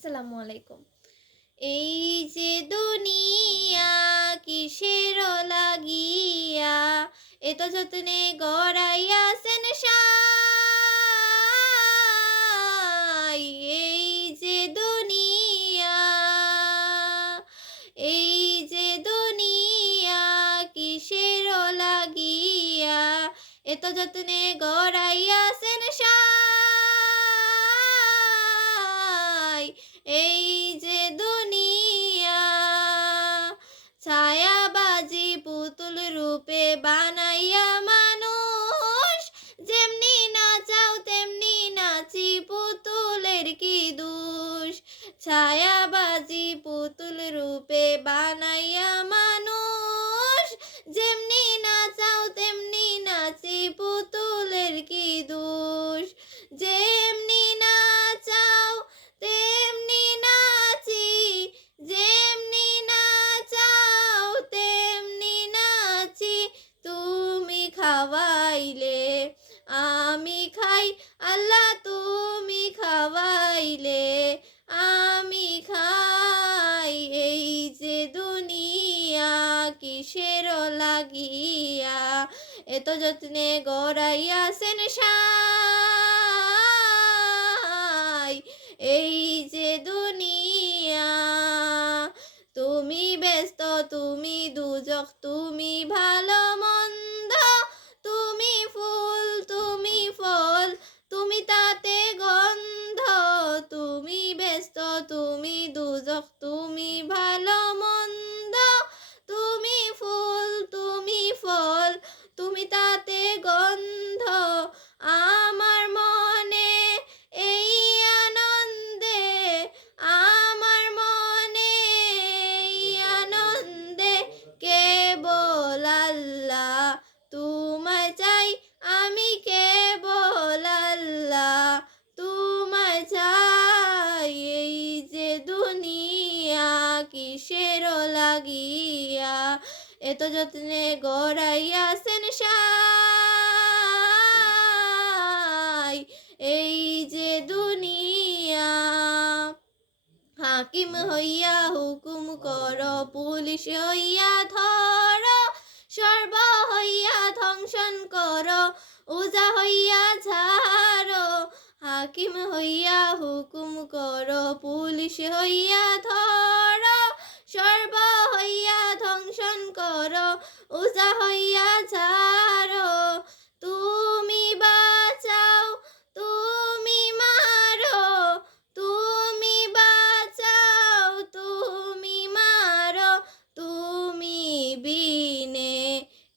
আসসালামু আলাইকুম। এই যে দুনিয়া কিসের লাগিয়া এত যত্নে গড়াইয়াছেন সাই। এই যে দুনিয়া, এই যে দুনিয়া কিসের লাগিয়া এত যত্নে গড়াইয়াছেন সাই। এই যে দুনিয়া ছায়াবাজি পুতুল রূপে বানাইয়া মানুষ, যেমনি নাচাও তেমনি নাচি পুতুলের কি দোষ। ছায়াবাজি পুতুল রূপে বানাইয়া মানুষ, যেমনি নাচাও তেমনি নাচি পুতুলের কি দোষ। যেমনি নাচাও তেমনি নাচি, যেমনি নাচাও তেমনি নাচি। তুমি খাওয়াইলে আমি খাই, আল্লাহ তুমি খাওয়াইলে আমি খাই। এই যে দুনিয়া কিসের লাগিয়া এত যত্নে গড়াইয়াছেন সাই। এই যে দুনিয়া তুমি ব্যস্ত, তুমি দুজক, তুমি ভালো মন্দ, তুমি ফুল তুমি ফল, তুমি তাতে গন্ধ। তুমি ব্যস্ত, তুমি দুজক, তুমি ভালো মন্দ, তুমি ফুল তুমি ফল, তুমি তাতে গন্ধ। আমার মনে এই আনন্দে, আমার মনে এই আনন্দে কেবল আল্লাহ তোমায় চাই, আমি কেবল আল্লাহ তোমায় চাই। এই যে দুনিয়া কিসের লাগিয়া এত যত্নে গড়াইয়াছেন সাই। এই যে দুনিয়া হাকিম হইয়া হুকুম কর, পুলিশ হইয়া ধর, সর্ব হইয়া ধ্বংসন কর, উজা হইয়া ঝাড়। হাকিম হইয়া হুকুম কর, পুলিশ হইয়া ধর, সর্ব হইয়া ধ্বংসন কর, উজা হইয়া ঝাড়। তুমি বাঁচাও তুমি মারো, তুমি বাঁচাও তুমি মারো, তুমি বিনে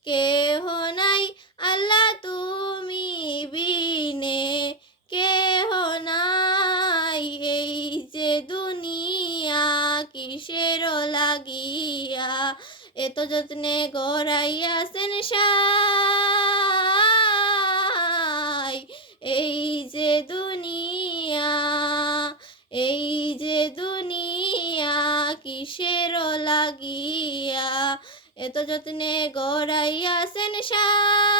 কেহ নাই, আল্লাহ তুমি বিনে কেহ নাই। এই যে দুনিয়া কিসের লাগিয়া এত যত্নে গড়াইয়াছেন সাই। এই যে দুনিয়া, এই যে দুনিয়া কিসের লাগিয়া এত যত্নে গড়াইয়াছেন সাই।